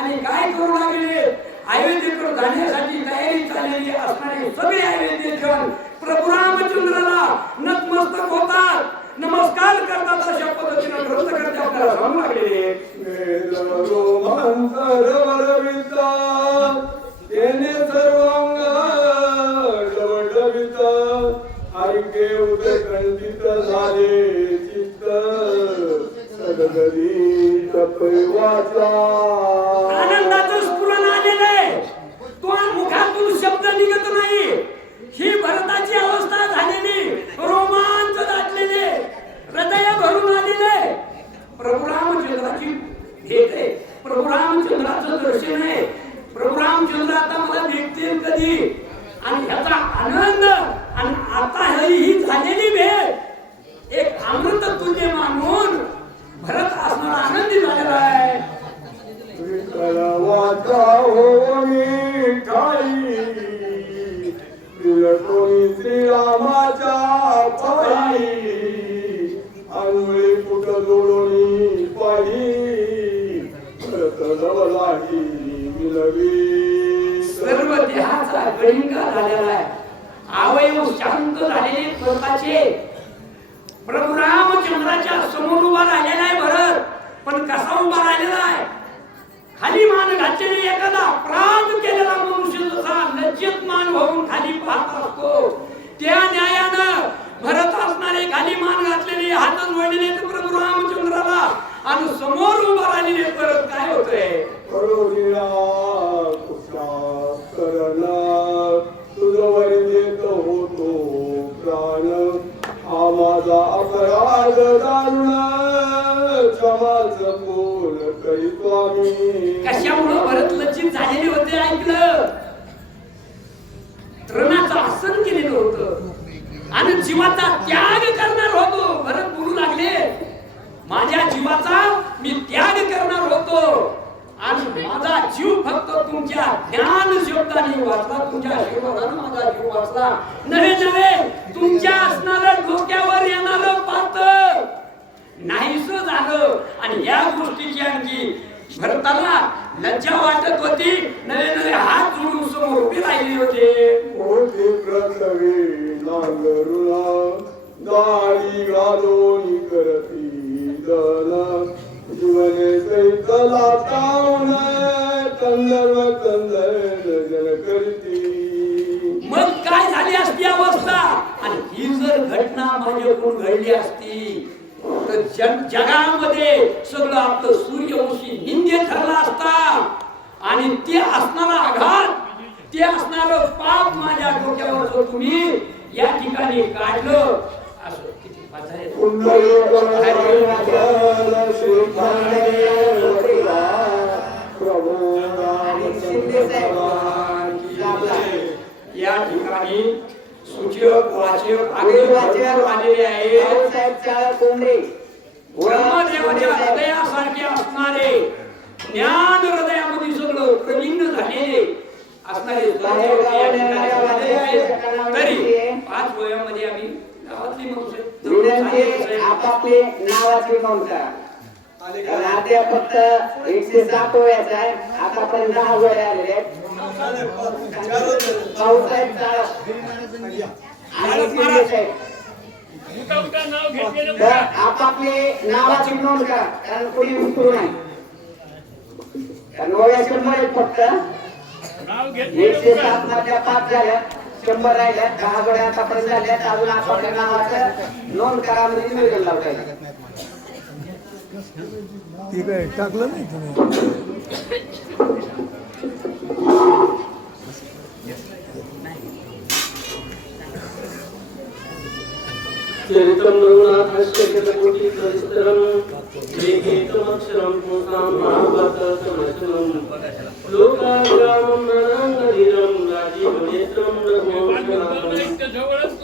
आणि काय करू लागले? अयोध्येकडे जाण्यासाठी तयारी चाललेली असणारे सगळे अयोध्ये जन प्रभू रामचंद्राला नतमस्तक होतात. नमस्कार करतात अशा पद्धतीनं ग्रंथकर्ते आपल्याला सांगू लागलेले वेद चित्त सदगरी तपवाचा. आनंदाचं स्फुरण आलेलं आहे. तो मुखातून शब्द निघत नाही. ही भरताची अवस्था झालेली रोमांच दाटलेले. हृदय भरून आलेले प्रभू रामचंद्राची भेट आहे. प्रभू रामचंद्राचं दर्शन आहे. प्रभू रामचंद्र आता मला भेटतील कधी? आणि ह्याचा आनंद आणि आता ही ही झालेली भेट एक अमृत तुल्य मानून भरत असणारा आनंदी झालेला आहे. विठ्ठलवाचा हो मी ठाई तिलकोणी श्रीरामाच्या पायी आंघोळी कुठ जोडोनी पायी भरत नवलाही मिळवी सर्व देहाचा गणिका झालेला आहे. अवयव शांत झालेले स्वतःचे प्रभू रामचंद्राच्या समोर उभा राहिलेला आहे भरत पण कसा उभा राहिलेला आहे खाली मान घातलेली एखादा अपराध केलेला मनुष्य जसा लज्जित मान होऊन खाली पाहत असतो त्या न्यायानं भरत असणारे खाली मान घातलेले हात प्रभू रामचंद्राला आणि समोर उभा राहिलेले परत काय होतंय? तुमच्या ज्ञान शब्दाने वाचला तुमच्या आशीर्वादानं माझा जीव वाचला. नव्हे नव्हे तुमच्या असणारं डोक्यावर येणारं पात नाहीस झालं. आणि या गोष्टीची आणखी भरताना लज्जा वाटत होती. नवे नवे हात जोडून समोर उभे राहिले होते. मोठी प्रसवी नांगरुला दाढी घालून करती दला जीवने सैतला लाटावण कंदर्व कंदर जन करती मग काय झाली असती अवस्था आणि ही जर घटना माझ्याकडून घडली असती तर जग जगामध्ये सगळं आपलं सूर्यवंशी निंद्य ठरला असता आणि ते असणारा आघात ते असणारं पाप माझ्या डोक्यावर जर तुम्ही या ठिकाणी काढलं असं किती पाच या ठिकाणी सूचक वाचक आगे आलेले आहेत ब्रह्मदेवाच्या हृदयासारखे असणारे ज्ञान हृदयामध्ये सगळं प्रविन्न झालेले असणारे तरी पाच वयामध्ये आम्ही गावातली माणसं तरुण आपापले नावाचे नोंद आता फक्त एकशे सात वयाचा आहे. आतापर्यंत दहा वय आलेले आहेत. भाऊसाहेब आणि शिंदे साहेब. तर आपापले नावाची नोंद करा कारण कोणी विसरू नाही कारण वया शंभर आहेत फक्त. एकशे सात मधल्या पाच झाल्या शंभर राहिल्या दहा गड्या आतापर्यंत झाल्या. अजून आपापल्या नावाचं नोंद करा म्हणजे निवेदन लावता येईल. ते काय टाकलं नाही तुम्ही चरितं रघुनाथस्य शतकोटिसहस्रम् एकैकमक्षरं पुंसां महाभारतसमस्तमम् लोकाग्रामं रणङ्गधीरं राजीव जीवनेत्रं ब्रह्मोषणाम्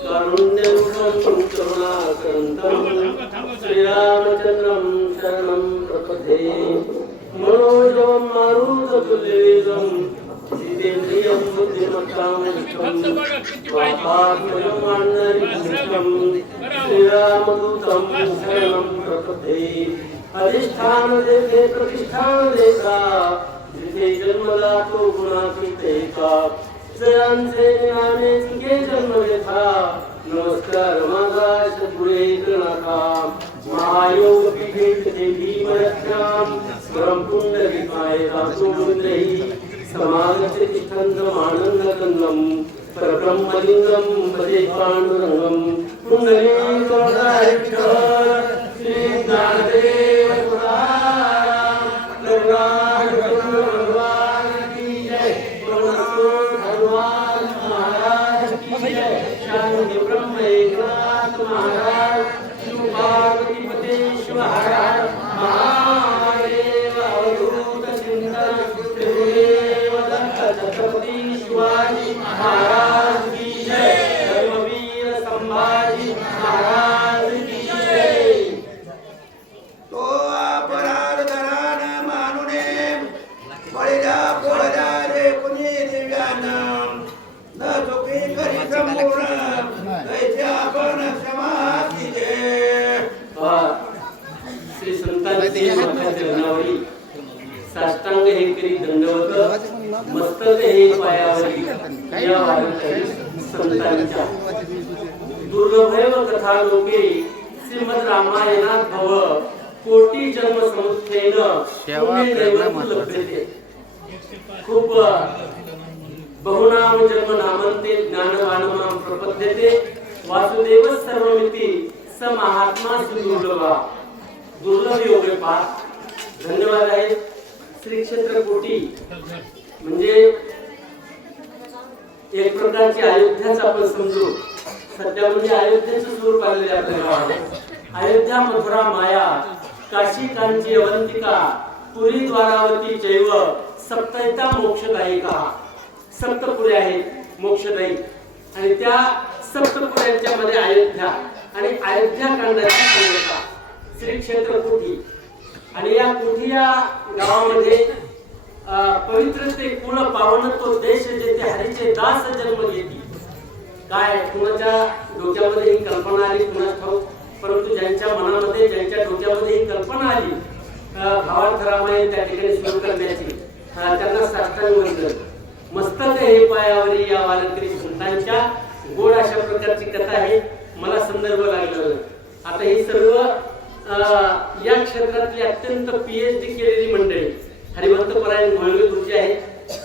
कारुण्यरूपं प्रतिष्ठान देता जिथे जन्मला तो गुणा किते का? जयांचे ज्ञाने तुझे जन्म घेता नमस्कार माझा सद्गुरे गणका महायोग पीठे देवी मरक्षाम परम पुंडलिकाय दासो मुद्रही समागते तिष्ठन्तम् आनन्दकन्दम् परब्रह्मलिङ्गं भजे पाण्डुरङ्गं पुण्डलीकवदाय विठ्ठल श्री ज्ञानदेव. करुणाय भगवान संतांच्या दुर्लभैव कथा लोके श्रीमद रामायणात भव कोटी जन्म लभ्यते. खूप बहुनाम जन्म नामंते ज्ञानवानमाम प्रपद्यते. वासुदेव सर्वमिती स महात्मा सुदुर्लभा. दुर्लभ योग धन्यवाद आहे. श्री क्षेत्र कोटी. म्हणजे एक प्रकारची अयोध्याच आपण समजू. सध्या म्हणजे अयोध्येचं स्वरूप आलेले आपल्या गावात अयोध्या मथुरा माया काशी कांची अवंतिका पुरी द्वारावती जैव सप्तैता मोक्षदायिका. सप्तपुरी आहेत मोक्षदायी. आणि त्या सप्तपुऱ्यांच्या मध्ये अयोध्या आणि अयोध्या कांडाची श्री क्षेत्र कोठी. आणि या कोठी या गावामध्ये पवित्र ते कुळ पावन तो देश जेथे हरीचे दास जन्म घेती काय कुणाच्या डोक्यामध्ये ही कल्पना आली? कुणाच ठाऊक? परंतु ज्यांच्या मनामध्ये ज्यांच्या डोक्यामध्ये ही कल्पना आली भावार्थ रामायण त्या ठिकाणी सुरू करण्याची त्यांना साष्टांग वंदन मस्तक हे पायावरी या वारकरी संतांच्या गोड अशा प्रकारची कथा आहे. मला संदर्भ लागला. आता ही सर्व अं, या क्षेत्रातली अत्यंत पीएच डी केलेली मंडळी हरिभक्त परायण घोळवे गुरुजी आहे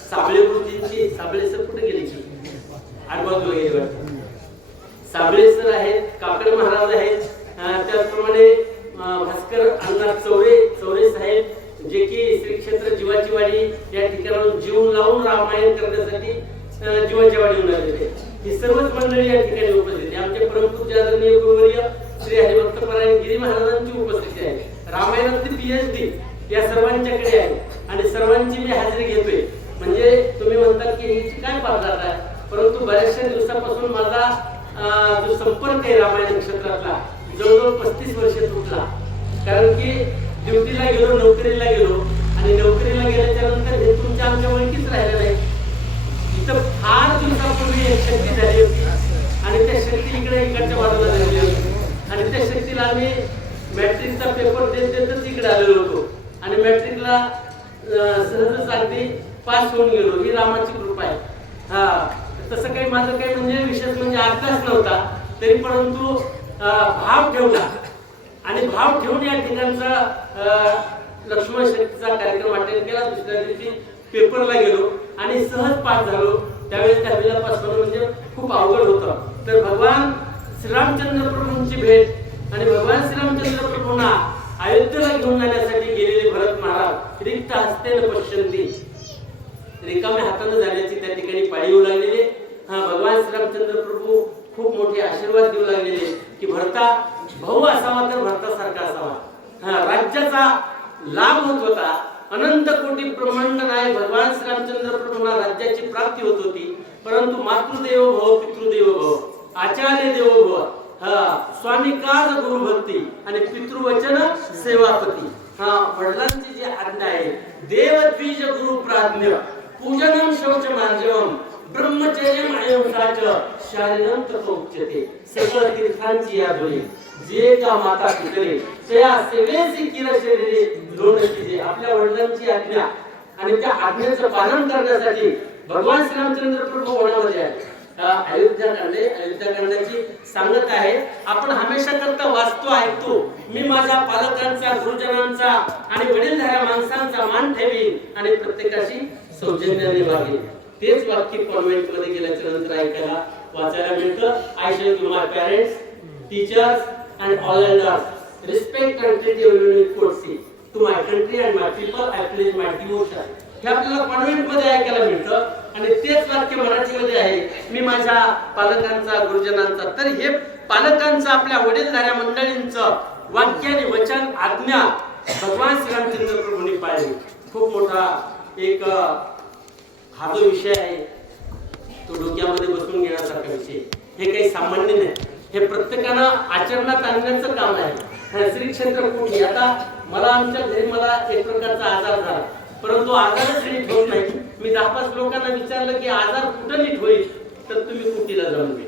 साबळे गुरुजींची साबळे सर कुठे गेली की? आडबाजूला साबळे सर आहेत काकड महाराज आहेत. त्याचप्रमाणे भास्कर अण्णा चौरे चौरे साहेब जे की श्री क्षेत्र जीवाची वाडी या ठिकाणाहून जीव लावून रामायण करण्यासाठी जीवाची वाडी आलेले ही सर्वच मंडळी या ठिकाणी उपस्थित आहे आमचे परमपूज्य आदरणीय गुरुवर्य श्री हरिभक्त परायण गिरी महाराजांची उपस्थिती आहे. रामायणातली पीएचडी या सर्वांच्याकडे आहे. आणि सर्वांची मी हजेरी घेतोय. म्हणजे तुम्ही म्हणतात की ह्याची काय पात्रता आहे? परंतु बऱ्याचशा दिवसापासून माझा जो संपर्क आहे रामायण क्षेत्रातला जवळजवळ पस्तीस वर्ष तुटला. कारण की ड्युटीला गेलो नोकरीला गेलो आणि नोकरीला गेल्याच्यानंतर हे तुमच्या आमच्या ओळखीच राहिलं नाही. इथं फार दिवसापूर्वी एक शक्ती झाली होती. आणि त्या शक्ती इकडे इकडच्या बाजूला झालेली होती. आणि त्या शक्तीला आम्ही मॅट्रिकचा पेपर देत देतच इकडे आलेलो होतो. आणि मॅट्रिकला सहज अगदी पास होऊन गेलो. ही रामाची कृपा आहे. हा. तसं काही माझं काही म्हणजे विशेष म्हणजे अभ्यास नव्हता तरी परंतु भाव ठेवला. आणि भाव ठेवून या ठिकाणचा लक्ष्मण शक्तीचा कार्यक्रम अटेंड केला. दुसऱ्या दिवशी पेपरला गेलो आणि सहज पास झालो. त्यावेळेस दहावीला पास होणं म्हणजे खूप अवघड होतं. तर भगवान श्रीरामचंद्र प्रभूंची भेट आणि भगवान श्रीरामचंद्र प्रभूंना अयोध्येला घेऊन जाण्यासाठी गेलेले भरत महाराज रिक्त हस्ते न पश्यंती रिकाम्या हातानं जाण्याची त्या ठिकाणी पाळी येऊ लागलेली. हा भगवान श्रीरामचंद्र प्रभू खूप मोठे आशीर्वाद देऊ लागलेले की भरता भाऊ असावा तर भरतासारखा असावा. हा राज्याचा लाभ होत होता. अनंत कोटी ब्रह्मांड नायक भगवान श्रीरामचंद्र प्रभूंना राज्याची प्राप्ती होत होती. परंतु मातृदेव भव पितृदेव भव आचार्य देवो भव स्वामी काज गुरु भक्ती आणि पितृवचन सेवापती. हा वडिलांची जी आज्ञा आहे देव द्विज गुरु प्राज्ञ पूजनम शौच मांजवम ब्रह्मचर्य अहिंसाच शारीरम तथोच्यते सगळं तीर्थांची या धुळी जे का माता पितरे त्या सेवेची किर शरीरे लोणची जे आपल्या वडिलांची आज्ञा आणि त्या आज्ञेचं पालन करण्यासाठी भगवान श्रीरामचंद्र प्रभू होण्यामध्ये आहे अयोध्या कांडे अयोध्या कांडाची सांगत आहे. आपण हमेशा करता वाचतो ऐकतो. मी माझ्या पालकांचा गुरुजनांचा आणि वडीलधाऱ्या माणसांचा मान ठेवीन आणि प्रत्येकाशी सौजन्याने वागेन. तेच वाक्य कॉन्व्हेंटमध्ये गेल्याच्यानंतर ऐकायला वाचायला मिळतं. I shall to my parents teachers and all elders respect country development फोर्सी to my country and my people I pledge my devotion हे आपल्याला कॉन्व्हेंटमध्ये ऐकायला मिळतं. आणि तेच वाक्य मराठीमध्ये आहे. मी माझ्या पालकांचा गुरुजनांचा तर हे पालकांचं आपल्या वडीलधाऱ्या मंडळींचं वाक्य आणि वचन आज्ञा भगवान श्रीरामचंद्र प्रभूंनी पाळली खूप मोठा एक हा जो विषय आहे तो डोक्यामध्ये बसून घेण्यासारखा विषय. हे काही सामान्य नाही. हे प्रत्येकानं आचरणात आणण्याचं काम आहे. श्री क्षेत्र कुठे? आता मला आमच्या घरी मला एक प्रकारचा आजार झाला. परंतु आजारच नीट नाही. मी दहा पाच लोकांना विचारलं की आजार कुठं नीट होईल? तर तुम्ही कुटीला जाऊन घे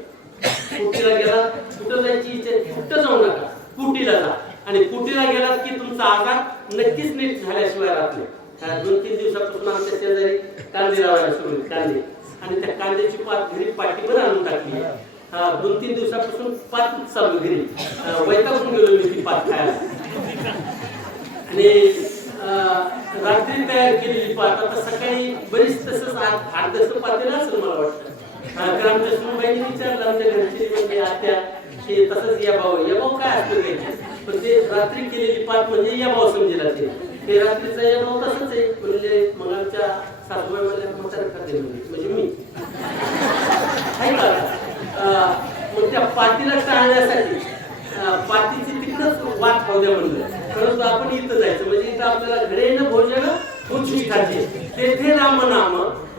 कुटीला गेला कुठं जायची इच्छा कुठं जाऊ नका. कुटीला जा. आणि कुटीला गेलात की तुमचा आजार नक्कीच नीट झाल्याशिवाय राहत नाही. दोन तीन दिवसापासून आमच्या शेजारी कांदे लावायला सुरू कांदे. आणि त्या कांद्याची पात घरी पाठीवर आणून टाकली दोन तीन दिवसापासून पात चालू घरी. हा, वैतागून गेलो मी ती पात खायला. आणि रात्री तयार केलेली पात आता सकाळी बरीच तसंच आठ आठ दस पातेलं असेल मला वाटतं. तर आमच्या सुनबाईने विचारलं आमच्या घरची म्हणजे आत्या की तसंच या भाऊ या भाऊ काय असतो ते पण ते रात्री केलेली पात म्हणजे या भाऊ समजेल ते ते रात्रीचा या भाऊ तसंच आहे. म्हणजे मग आमच्या सासूबाई मला म्हातारा खाते म्हणजे मी. आहे का मग त्या पातीला टाळण्यासाठी पातीची तिकडंच वाट खाऊ द्या म्हणलं. परंतु आपण इथं जायचं. म्हणजे इथं आपल्याला घडेन भोजन उच्चिष्टाचे तेथे राम नाम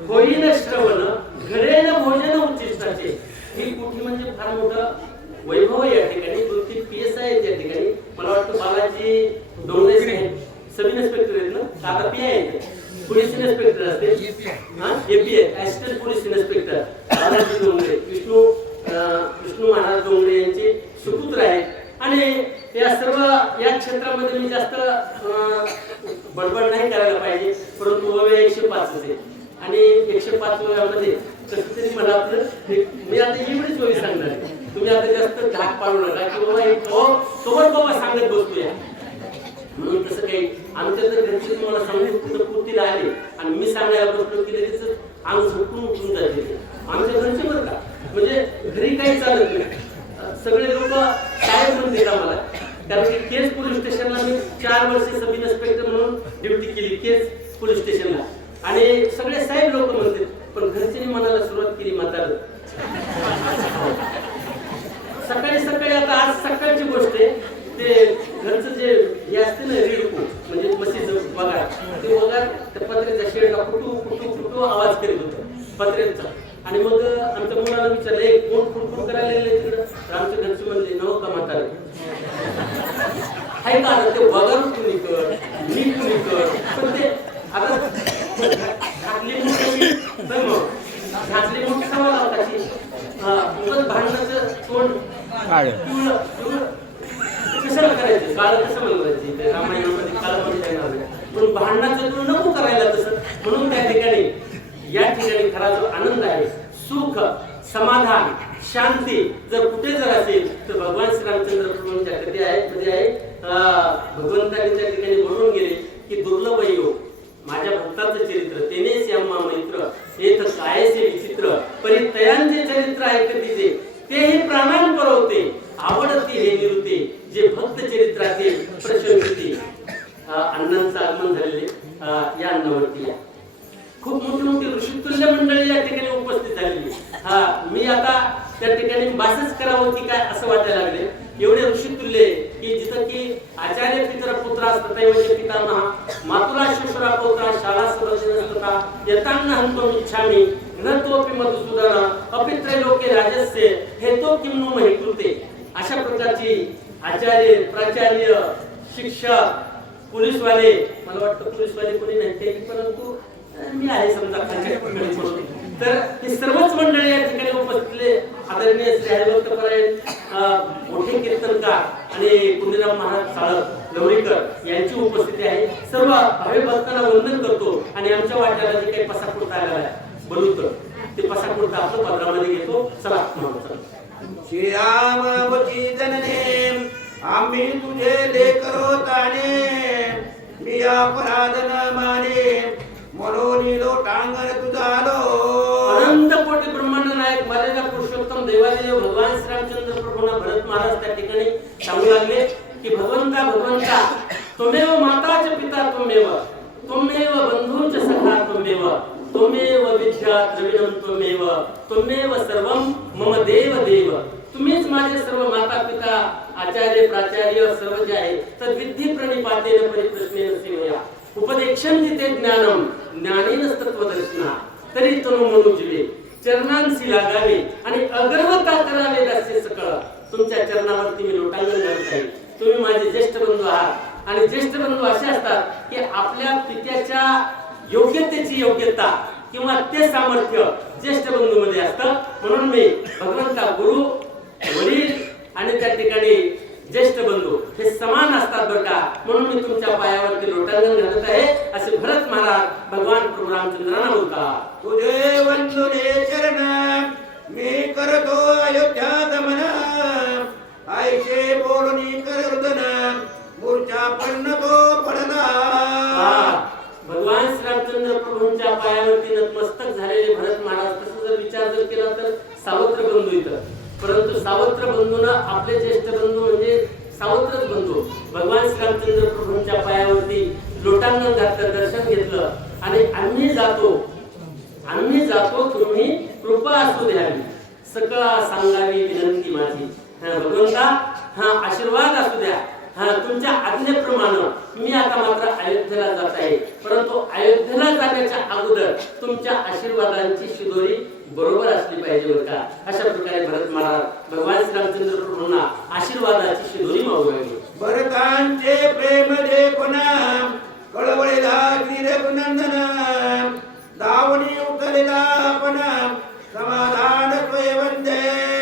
होईन श्रवण घडेन भोजन उच्चिष्टाचे ही कुठे म्हणजे फार मोठं वैभव आहे या ठिकाणी दोन तीन पी एस आहेत या ठिकाणी. मला वाटतं बालाजी डोंगरे साहेब सब इन्स्पेक्टर आहेत ना? आता पी आहेत. पोलीस इन्स्पेक्टर असते हा? एपी आहे assistant police inspector Balaji Dongre Vishnu Vishnu Maharaj Dongre यांचे सुपुत्र आहेत. आणि या सर्व या क्षेत्रामध्ये मी जास्त बडबड नाही करायला पाहिजे. परंतु वय एकशे पाच आहे आणि एकशे पाच वयामध्ये कसं तरी मला आपलं मी आता एवढीच वय सांगणार आहे. तुम्ही आता जास्त धाक पाडू नका की बाबा एक हो, सोबत बाबा सांगत बसूया म्हणून तसं काही आमच्या जर घरचे तुम्हाला सांगून कुठं आले आणि मी सांगायला बसलो की लगेच अंग झोपून उठून जाते. आमच्या घरचे बरं का? म्हणजे घरी काही चालत नाही अं, सगळे लोक काय म्हणते आम्हाला कारण की केस पोलीस स्टेशनला मी चार वर्ष सब इन्स्पेक्टर म्हणून ड्युटी केली. केस पोलीस स्टेशनला आणि सगळे साहेब लोक म्हणते पण घरच्यांनी मनाला सुरुवात केली म्हातारं सकाळी सकाळी आता आज सकाळची गोष्ट आहे ते घरचं जे हे असते ना रेडको म्हणजे म्हशीचं वगार ते वगार त्या पत्र्याच्या शेडला कुटू कुटू कुटू आवाज करत होतं पत्र्यांचा आणि मग आमच्या मुलाला विचारलं एक कोण फुटफुट करायला लागले तिकडं तर आमच्या घरचे म्हणले नव का म्हातारे आहे का ते वगार कुणी कर मी कुणी कर. पण ते आता घातली घातली मोठी होताची उगाच भांडणाचं तोंड. कशाला करायचं? काळ कसं बनवायचं ते रामायणामध्ये काळ म्हणता येणार नाही. पण भांडणाचं तोंड नको करायला तसं. म्हणून त्या ठिकाणी या ठिकाणी खरा जो आनंद आहे सुख समाधान शांती जर कुठे जर असेल तर भगवान श्रीरामचंद्र प्रभूंच्या कधी आहे कधी आहे भगवंताने त्या ठिकाणी म्हणून गेले की दुर्लभ योग हो. माझ्या भक्ताचं चरित्र तेनेच यम्मा मैत्र हे तर कायचे विचित्र परितयांचे चरित्र ऐकतीचे तेही प्राणान परवते आवडते हे निरुते जे भक्त चरित्राचे प्रशंसिते. अण्णांचं आगमन झालेले या अन्नावरती या. खूप मोठी मोठी ऋषितुल्य मंडळी या ठिकाणी उपस्थित झालेली. हा मी आता त्या ठिकाणी बासच करावं की काय असं वाटायला लागले. एवढे ऋषितुल्य आहे की जिथं की आचार्य पितर पुत्र असतात म्हणजे मातुला शुश्रा पुत्र शाळा सुरक्षित यतांना हंतो इच्छामी न तोपी मधुसूदन अपित्रे लोके राजस्य हे तो किंनु महिकृते. अशा प्रकारची आचार्य प्राचार्य शिक्षक पोलीसवाले मला वाटतं पोलीसवाले कोणी नाही ते परंतु मी आहे समजा खालच्या तर ही सर्वच मंडळी या ठिकाणी उपस्थितले आदरणीय श्री हरिभक्तपरायण अं, मोठे कीर्तनकार आणि पुंडीराम महाराज साळक गौरीकर यांची उपस्थिती आहे. सर्व भावे भक्तांना वंदन करतो आणि आमच्या वाट्याला जे काही पसा पसापूर आलेला आहे बलूत ते पसा पसापूर आपलं पदरामध्ये घेतो. चला म्हणून श्रीराम वची जनने आम्ही तुझे लेकर होताने मी अपराध न माने. म्हणून लोटांगण तुझा आलो अनंत कोटी ब्रह्मांड नायक मालेला पुरुषोत्तम देवादेव भगवान श्रीरामचंद्र प्रभूंना भरत महाराज त्या ठिकाणी सांगू लागले की भगवंता भगवंता त्वमेव माताच पिता त्वमेव त्वमेव बंधूच सखा त्वमेव त्वमेव विद्या द्रविणम त्वमेव त्वमेव सर्वम मम देव देव. तुम्हीच माझे सर्व माता पिता आचार्य प्राचार्य सर्व जे आहे तर विद्धी प्रणिपातेन परिप्रश्नेन सेवया. उपदेक्षण जिते ज्ञानम ज्ञानेन तत्वदर्शना तरी तनु मनुजले चरणांशी लागावे आणि अगर्वता करावे दास्य सकळ तुमच्या चरणावरती मी लोटांगण घालत आहे. तुम्ही माझे ज्येष्ठ बंधू आहात आणि ज्येष्ठ बंधू असे असतात की आपल्या पित्याच्या योग्यतेची योग्यता किंवा ते सामर्थ्य ज्येष्ठ बंधू मध्ये असतं. म्हणून मी भगवंता गुरु वडील आणि त्या ठिकाणी ज्येष्ठ बंधू हे समान असतात बरं का? म्हणून मी तुमच्या पायावरती लोटांगण घालत आहे. असे भरत महाराज भगवान प्रभू रामचंद्रांना बोलतात. तुझे वंदुने चरण मी करतो अयोध्या गमन आईचे बोलणी कर रुदन मूर्छा पडण तो पडला. भगवान श्रीरामचंद्र प्रभूंच्या पायावरती नतमस्तक झालेले भरत महाराज तसं जर विचार जर केला तर सावत्र बंधू इथं. परंतु सावत्र बंधून आपले ज्येष्ठ बंधू म्हणजे सावत्रच बंधू. भगवान श्रीरामचंद्र प्रभूंच्या पायावरती लोटांना घातलं दर्शन घेतलं आणि आम्ही जातो. आम्ही जातो तुम्ही कृपा असू द्यावी सकळा सांगावी विनंती माझी. हा भगवंता हा आशीर्वाद असू द्या. हा तुमच्या आज्ञेप्रमाणे मी आता मात्र अयोध्येला जात आहे. परंतु अयोध्येला जाण्याच्या अगोदर तुमच्या आशीर्वादांची शिदोरी बरोबर असली पाहिजे बरं का? अशा प्रकारे भरत महाराज भगवान श्रीरामचंद्र प्रभूंना आशीर्वादाची शिदोरी मागू लागले भरतांचे प्रेम दे कोणा रघुनंदन दावणी उतरलेला आपण समाधान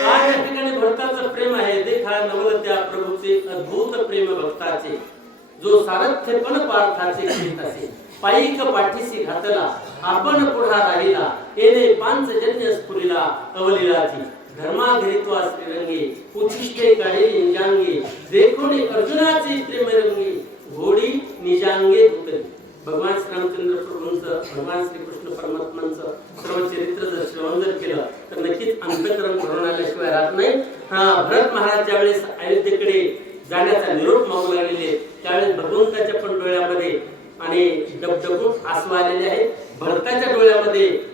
या ठिकाणी प्रेम आहे. देखा नवल त्या प्रभूचे अद्भुत प्रेम भक्ताचे जो सारथ्य पण पार्थाचे पायिक पाठीशी घातला आपण पुढा राहिला. येणे पांचजन्य स्फुरिला अवलीला ती धर्माघरित्वा श्रीरंगी उच्छिष्टे काळे निजांगे देखून अर्जुनाचे प्रेमरंगी घोडी निजांगे उतरी भगवान श्रीरामचंद्र प्रभूंचं भगवान श्रीकृष्ण परमात्मांचं सर्व चरित्र जर श्रवण जर केलं तर नक्कीच अंतकरण भरून आल्याशिवाय राहत नाही. हा भरत महाराज ज्यावेळेस अयोध्येकडे जाण्याचा निरोप मागू लागलेले त्यावेळेस भगवंताच्या पण डोळ्यामध्ये आणि डबडबून आसू आलेले आहे भरताच्या डोळ्यामध्ये